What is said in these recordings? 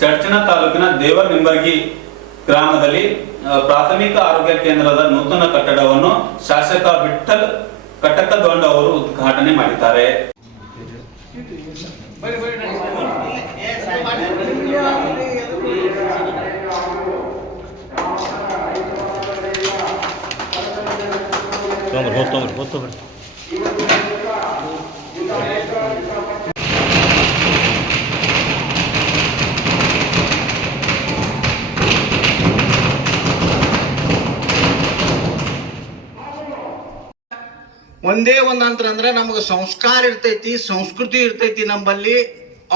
ಚರ್ಚನ ತಾಲೂಕಿನ ದೇವರನಿಂಬರ್ಗಿ ಗ್ರಾಮದಲ್ಲಿ ಪ್ರಾಥಮಿಕ ಆರೋಗ್ಯ ಕೇಂದ್ರದ ನೂತನ ಕಟ್ಟಡವನ್ನು ಶಾಸಕ ವಿಠ್ಠಲ್ ಕಟಕದೊಂಡ ಅವರು ಉದ್ಘಾಟನೆ ಮಾಡಿದ್ದಾರೆ. ಒಂದೇ ಒಂದು ಅಂತಂದ್ರೆ ನಮಗೆ ಸಂಸ್ಕಾರ ಇರ್ತೈತಿ, ಸಂಸ್ಕೃತಿ ಇರ್ತೈತಿ. ನಮ್ಮಲ್ಲಿ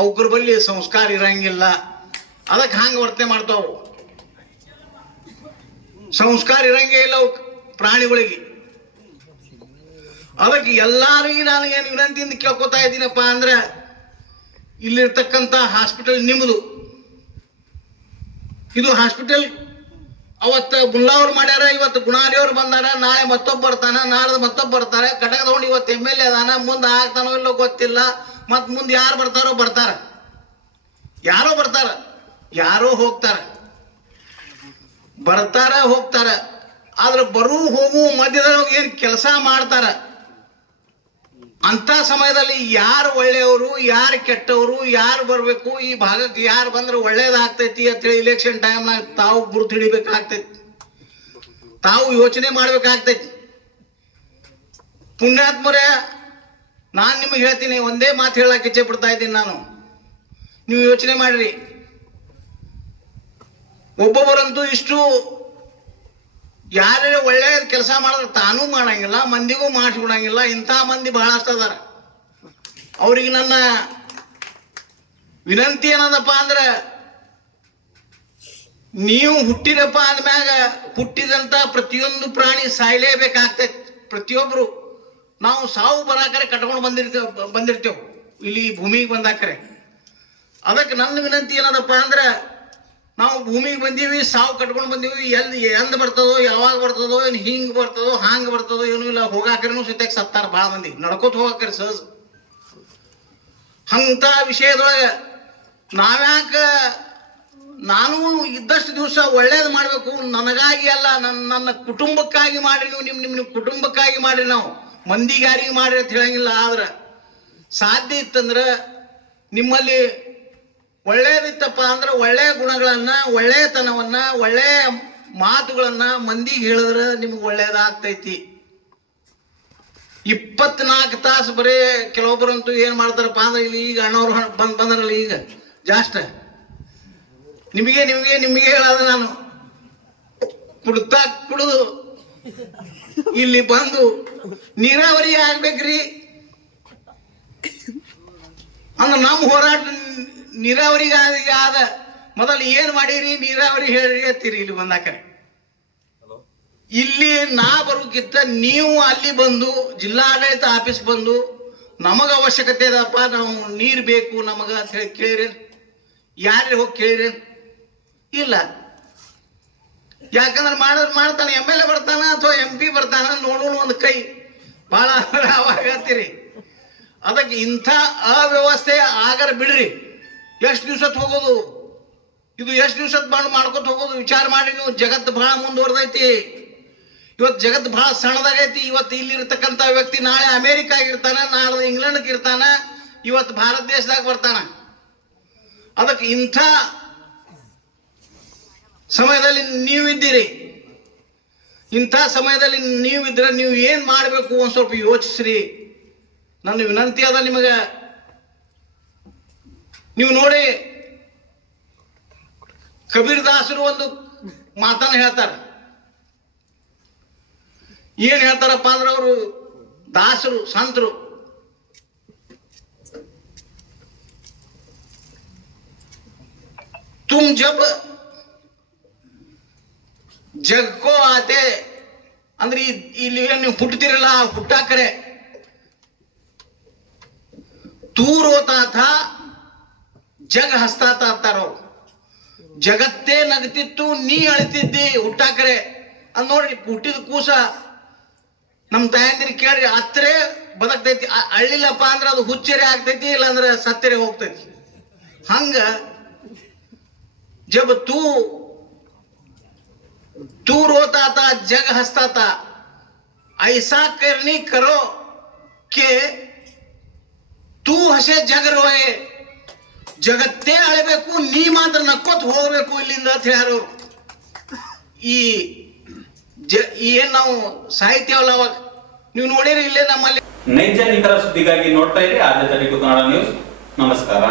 ಅವ್ರ ಬಲ್ಲಿ ಸಂಸ್ಕಾರ ಇರಂಗಿಲ್ಲ. ಅದಕ್ಕೆ ಹಂಗೆ ವರ್ತನೆ ಮಾಡ್ತಾವು. ಸಂಸ್ಕಾರ ಇರಂಗೇ ಇಲ್ಲ ಅವು ಪ್ರಾಣಿಗಳಿಗೆ. ಅದಕ್ಕೆ ಎಲ್ಲರಿಗೂ ನಾನು ಏನು ವಿನಂತಿಯಿಂದ ಕೇಳ್ಕೊತಾ ಇದ್ದೀನಪ್ಪ ಅಂದ್ರೆ, ಇಲ್ಲಿರ್ತಕ್ಕಂಥ ಹಾಸ್ಪಿಟಲ್ ನಿಮ್ಮದು. ಇದು ಹಾಸ್ಪಿಟಲ್ ಅವತ್ತು ಬುಲ್ಲಾವ್ರು ಮಾಡ್ಯಾರ, ಇವತ್ತು ಗುಣಾರಿಯವ್ರು ಬಂದಾರ, ನಾಳೆ ಮತ್ತೊಬ್ಬ ಬರ್ತಾನ, ನಾಳೆ ಮತ್ತೊಬ್ಬ ಬರ್ತಾರೆ. ಕಟಕದೊಂಡು ಇವತ್ತು MLA ಅದಾನ, ಮುಂದೆ ಆಗ್ತಾನೋ ಇಲ್ಲೋ ಗೊತ್ತಿಲ್ಲ. ಮತ್ತು ಮುಂದೆ ಯಾರು ಬರ್ತಾರೋ ಬರ್ತಾರ, ಯಾರೋ ಬರ್ತಾರ, ಯಾರೋ ಹೋಗ್ತಾರ, ಬರ್ತಾರ ಹೋಗ್ತಾರ. ಆದ್ರೆ ಬರು ಹೋಗು ಮಧ್ಯದೊಳಗೆ ಏನು ಕೆಲಸ ಮಾಡ್ತಾರ ಅಂತ ಸಮಯದಲ್ಲಿ ಯಾರು ಒಳ್ಳೆಯವರು, ಯಾರು ಕೆಟ್ಟವರು, ಯಾರು ಬರಬೇಕು, ಈ ಭಾಗಕ್ಕೆ ಯಾರು ಬಂದ್ರೆ ಒಳ್ಳೇದಾಗ್ತೈತಿ ಅಂತೇಳಿ ಇಲೆಕ್ಷನ್ ಟೈಮ್ನಾಗ ತಾವು ಗುರುತು ಹಿಡಿಬೇಕಾಗ್ತೈತಿ, ತಾವು ಯೋಚನೆ ಮಾಡ್ಬೇಕಾಗ್ತೈತಿ. ಪುಣ್ಯಾತ್ಮರೇ, ನಾನು ನಿಮಗೆ ಹೇಳ್ತೀನಿ, ಒಂದೇ ಮಾತು ಹೇಳಕ್ಕೆ ಇಚ್ಛೆ ಪಡ್ತಾ ಇದ್ದೀನಿ ನಾನು. ನೀವು ಯೋಚನೆ ಮಾಡ್ರಿ. ಒಬ್ಬೊಬ್ಬರಂತೂ ಇಷ್ಟು ಯಾರೇ ಒಳ್ಳೆ ಕೆಲಸ ಮಾಡಿದ್ರೆ ತಾನೂ ಮಾಡಂಗಿಲ್ಲ, ಮಂದಿಗೂ ಮಾಡಿಸ್ಬಿಡಂಗಿಲ್ಲ. ಇಂಥ ಮಂದಿ ಬಹಳಷ್ಟು ಅದಾರ. ಅವ್ರಿಗೆ ನನ್ನ ವಿನಂತಿ ಏನದಪ್ಪ ಅಂದ್ರೆ, ನೀವು ಹುಟ್ಟಿರಪ್ಪ ಅಂದ್ಮ್ಯಾಗ ಹುಟ್ಟಿದಂಥ ಪ್ರತಿಯೊಂದು ಪ್ರಾಣಿ ಸಾಯ್ಲೇಬೇಕಾಗ್ತೈತಿ. ಪ್ರತಿಯೊಬ್ಬರು ನಾವು ಸಾವು ಬರಾಕರೆ ಕಟ್ಕೊಂಡು ಬಂದಿರ್ತೇವೆ ಇಲ್ಲಿ ಭೂಮಿಗೆ ಬಂದಾಕರೆ. ಅದಕ್ಕೆ ನನ್ನ ವಿನಂತಿ ಏನದಪ್ಪ ಅಂದ್ರೆ, ನಾವು ಭೂಮಿಗೆ ಬಂದೀವಿ, ಸಾವು ಕಟ್ಕೊಂಡು ಬಂದೀವಿ. ಎಂದ್ ಬರ್ತದೋ, ಯಾವಾಗ ಬರ್ತದೋ, ಏನು ಹಿಂಗೆ ಬರ್ತದೋ, ಹಾಂಗೆ ಬರ್ತದೋ ಏನೂ ಇಲ್ಲ. ಹೋಗಾಕರೇನು ಸತ್ಯಕ್ಕೆ ಸತ್ತಾರ ಭಾಳ ಮಂದಿ, ನಡ್ಕೋತ ಹೋಗಾಕರೆ ಸಹಜ. ಅಂಥ ವಿಷಯದೊಳಗೆ ನಾವ್ಯಾಕೆ, ನಾನು ಇದ್ದಷ್ಟು ದಿವಸ ಒಳ್ಳೇದು ಮಾಡಬೇಕು, ನನಗಾಗಿ ಅಲ್ಲ, ನನ್ನ ಕುಟುಂಬಕ್ಕಾಗಿ ಮಾಡ್ರಿ. ನೀವು ನಿಮ್ಮ ಕುಟುಂಬಕ್ಕಾಗಿ ಮಾಡ್ರಿ, ನಾವು ಮಂದಿಗಾರಿಗೆ ಮಾಡ್ರಿ ಅಂತ ಹೇಳಂಗಿಲ್ಲ. ಆದ್ರೆ ಸಾಧ್ಯ ಇತ್ತಂದ್ರೆ, ನಿಮ್ಮಲ್ಲಿ ಒಳ್ಳೇದಿತ್ತಪ್ಪ ಅಂದ್ರೆ ಒಳ್ಳೆಯ ಗುಣಗಳನ್ನ, ಒಳ್ಳೆಯತನವನ್ನ, ಒಳ್ಳೆಯ ಮಾತುಗಳನ್ನ ಮಂದಿಗೆ ಹೇಳಿದ್ರೆ ನಿಮ್ಗೆ ಒಳ್ಳೇದಾಗ್ತೈತಿ. 24 ತಾಸು ಬರೀ ಕೆಲವೊಬ್ಬರಂತೂ ಏನು ಮಾಡ್ತಾರಪ್ಪ ಅಂದ್ರೆ, ಇಲ್ಲಿ ಈಗ ಅಣ್ಣವ್ರು ಬಂದ್ರಲ್ಲ ಈಗ ಜಾಸ್ತಿ, ನಿಮಗೆ ಹೇಳೋದು ನಾನು, ಕುಡಿದು ಇಲ್ಲಿ ಬಂದು ನೀರಾವರಿ ಆಗ್ಬೇಕ್ರಿ ಅಂದ್ರೆ ನಮ್ಮ ಹೋರಾಟ ನೀರಾವರಿಗೆ ಆದ ಮೊದಲು ಏನು ಮಾಡಿರಿ, ನೀರಾವರಿ ಹೇಳ್ರಿ ಅಂತೀರಿ. ಇಲ್ಲಿ ಬಂದಾಕರೆ ಇಲ್ಲಿ ನಾ ಬರೋಕ್ಕಿಂತ ನೀವು ಅಲ್ಲಿ ಬಂದು ಜಿಲ್ಲಾಡಳಿತ ಆಫೀಸ್ ಬಂದು ನಮಗೆ ಅವಶ್ಯಕತೆ ಇದಪ್ಪ, ನಾವು ನೀರು ಬೇಕು ನಮಗೆ ಅಂತ ಹೇಳಿ ಕೇಳಿರೇನು? ಯಾರೇ ಹೋಗಿ ಕೇಳಿರೇನು? ಇಲ್ಲ. ಯಾಕಂದ್ರೆ ಮಾಡ್ತಾನೆ, MLA ಬರ್ತಾನ ಅಥವಾ MP ಬರ್ತಾನ, ನೋಡೋಣ ಒಂದು ಕೈ ಭಾಳ ಅವಾಗ ಹೇಳ್ತೀರಿ. ಅದಕ್ಕೆ ಇಂಥ ಅವ್ಯವಸ್ಥೆ ಆಗರ ಬಿಡ್ರಿ. ಎಷ್ಟು ದಿವ್ಸಕ್ಕೆ ಹೋಗೋದು ಇದು, ಎಷ್ಟು ದಿವ್ಸಕ್ಕೆ ಮಾಡ್ಕೊತ ಹೋಗೋದು ವಿಚಾರ ಮಾಡಿ ನೀವು. ಜಗತ್ತು ಬಹಳ ಮುಂದುವರೆದೈತಿ. ಇವತ್ತು ಜಗತ್ತು ಬಹಳ ಸಣ್ಣದಾಗೈತಿ. ಇವತ್ತು ಇಲ್ಲಿರ್ತಕ್ಕಂಥ ವ್ಯಕ್ತಿ ನಾಳೆ ಅಮೇರಿಕಾಗಿರ್ತಾನ, ನಾಳೆ ಇಂಗ್ಲೆಂಡ್ಗೆ ಇರ್ತಾನ, ಇವತ್ತು ಭಾರತ ದೇಶದಾಗ ಬರ್ತಾನ. ಅದಕ್ಕೆ ಇಂಥ ಸಮಯದಲ್ಲಿ ನೀವಿದ್ದೀರಿ. ಇಂಥ ಸಮಯದಲ್ಲಿ ನೀವಿದ್ರೆ ನೀವು ಏನು ಮಾಡಬೇಕು ಒಂದು ಸ್ವಲ್ಪ ಯೋಚಿಸ್ರಿ. ನನ್ನ ವಿನಂತಿ ಅದ ನಿಮಗೆ. ನೀವು ನೋಡಿ, ಕಬೀರ್ ದಾಸರು ಒಂದು ಮಾತನ್ನು ಹೇಳ್ತಾರೆ. ಏನ್ ಹೇಳ್ತಾರಪ್ಪ ಅಂದ್ರೆ, ಅವರು ದಾಸರು ಸಂತರು, ತುಮ್ ಜಬ್ ಜಗ್ಕೋ ಆತೆ ಅಂದ್ರೆ, ಇಲ್ಲಿ ನೀವು ಹುಟ್ಟುತ್ತೀರಲ್ಲ, ಹುಟ್ಟಾಕರೆ ತೂರ್ ಹೋತಾ ಥಾ ಜಗ್ ಹಸ್ತಾತ ಅಂತಾರೋ. ಜಗತ್ತೇ ನಗ್ತಿತ್ತು, ನೀ ಅಳ್ತಿದ್ದಿ ಹುಟ್ಟಾಕರೆ ಅಂದ್ ನೋಡ್ರಿ. ಹುಟ್ಟಿದ ಕೂಸ ನಮ್ಮ ತಾಯಂದಿರಿಗೆ ಕೇಳ್ರಿ, ಅತ್ತರೆ ಬದುಕ್ತೈತಿ, ಅಳ್ಳಿಲ್ಲಪ್ಪ ಅಂದ್ರೆ ಅದು ಹುಚ್ಚೆರೆ ಆಗ್ತೈತಿ, ಇಲ್ಲಾಂದ್ರೆ ಸತ್ತೆರೆ ಹೋಗ್ತೈತಿ. ಹಂಗ जब तू रोता था जग हंसता था, ऐसा करनी करो कि तू हसे जग रोए, ಜಗತ್ತೇ ಅಳಬೇಕು, ನೀ ಮಾತ್ರ ನಕ್ಕೋತ್ ಹೋಗ್ಬೇಕು ಇಲ್ಲಿಂದ ಅಂತ ಹೇಳ್ಯಾರು. ಏನ್ ನಾವು ಸಾಹಿತ್ಯವಲ್ಲ ಅವಾಗ ನೀವು ನೋಡಿರಿ ಇಲ್ಲೇ ನಮ್ಮಲ್ಲಿ. ನೈಜ ನಿಖರ ಸುದ್ದಿಗಾಗಿ ನೋಡ್ತಾ ಇರಿ ಆದ್ಯತೆ ಕನ್ನಡ ನ್ಯೂಸ್. ನಮಸ್ಕಾರ.